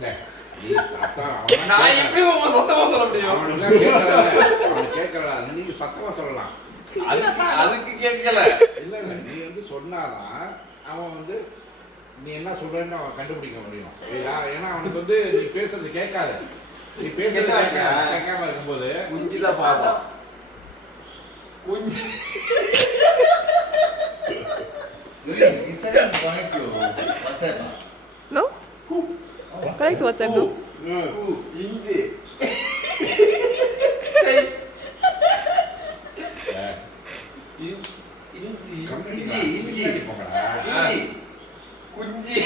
நீ சத்தம் அவன் நான் எப்படி உங்க சத்தமா சொல்ல முடியும்? அவனுக்கு கேட்கல, அவனுக்கு கேட்கல. நீ சத்தமா சொல்லலாம். அதுக்கு கேட்கல. இல்ல இல்ல, நீ வந்து சொன்னாதான் அவன் வந்து நீ என்ன சொல்றன்னு அவன் கண்டுபிடிக்க முடியும். ஏன்னா அவனுக்கு வந்து நீ பேசுறது கேட்காது. நீ பேசுறது கேட்காம இருக்கும்போது குஞ்சில பாதம். குஞ்சி. No? Correct WhatsApp, no? இஞ்சி. இஞ்சி. இஞ்சி போங்கடா. இஞ்சி. குஞ்சி.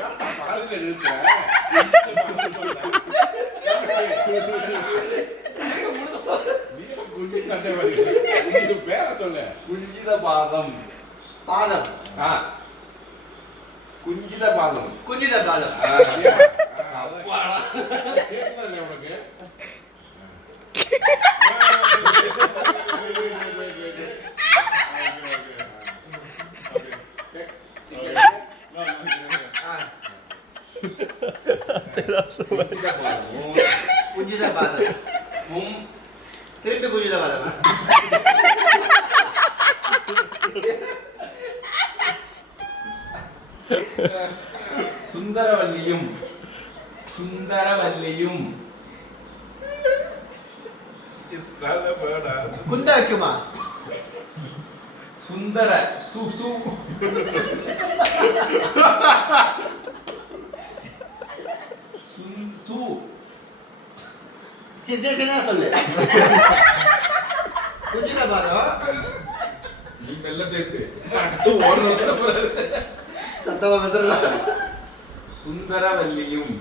ஏன்டா பாதியில இழுக்கிற? நீ குஞ்சி சண்டை வருது. இது பேரை சொல்லு. குஞ்சித பாதம். பாதம். குஞ்சித பாதம். குஞ்சித பாதம். அப்பாடா. கேட்கல உனக்கு. குஞ்சித பாதம். திருப்பி குஞ்சித பாதம். சுந்தரவல்லியும். சுந்தரவல்லியும். குந்த வைக்குமா? சுந்தர சுசு. சு. சின்ன சொல்லு. குஞ்சித பாதம். நீ மெல்ல பேசு. சத்தமா பேசுறா. சுந்தரவல்லியும்.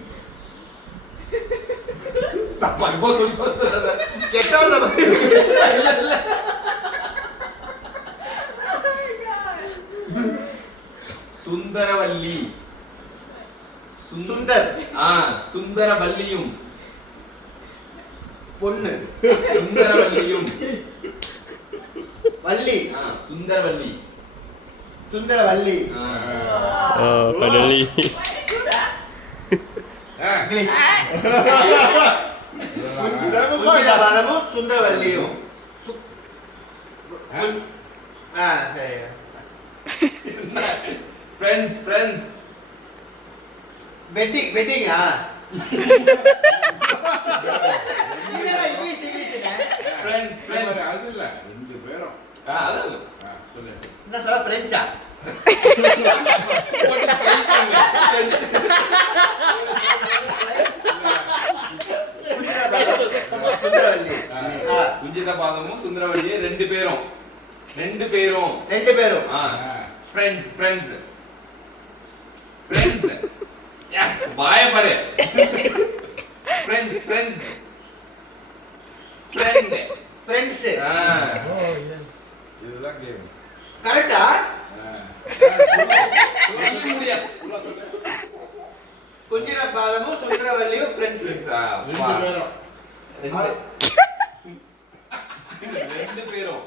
தப்பா இப்போ சொல்லி பார்த்தா கெட்டவன இல்ல இல்ல. சுந்தரவல்லி. சுந்தர். சுந்தரவல்லியும். பொண்ணு. சுந்தரவல்லியும். வள்ளி. சுந்தரவல்லி. சுந்தரவல்லி. finally. இங்கிலீஷ். குஞ்சித பாதமும் சுந்தரவல்லியும். சரி. Friends friends. வெட்டிங் வெட்டிங்கா? இங்கிலீஷ் இங்கிலீஷ்ங்க. Friends friends. அது இல்ல, ரெண்டு பேரும். அதான் சொல்லு. என்ன சொல்ல பிரெஞ்சா? சுந்தரவல்லி. குஞ்சித பாதமும் சுந்தரவல்லியும் ரெண்டு பேரும். ரெண்டு பேரும். ரெண்டு பேரும். Friends friends. ஃப்ரெண்ட்ஸ். பாய பாரு. Friends friends. ஃப்ரெண்ட். ஃப்ரெண்ட்ஸ். இதுதான் கேம். கரெக்ட்டா? சொல்ல முடியாது. குஞ்சித பாதமும் சுந்தரவல்லியும் ஃப்ரெண்ட்ஸ். ரெண்டு பேரும். ரெண்டு பேரும்.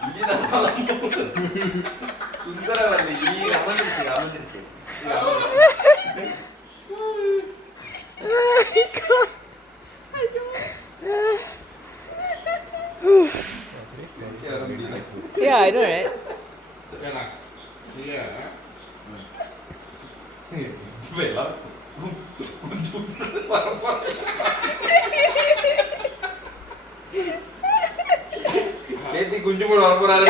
குஞ்சித பாதமும் Sundaravalli. அமர்ந்துருச்சு அமர்ந்துருச்சு. Yeah, I know, right? ஏன்னா, இல்லையா? கேட்டி குஞ்சு கூட வரப்போறாரு.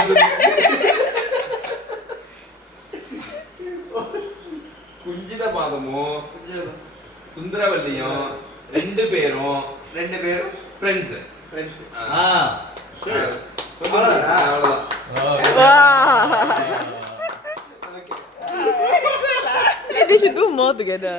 குஞ்சித பாதமும் சுந்தரவல்லியும் ரெண்டு பேரும். ரெண்டு பேரும் ஃப்ரெண்ட்ஸ். ஃப்ரெண்ட்ஸ். அவ்வளவுதான். They should do more together.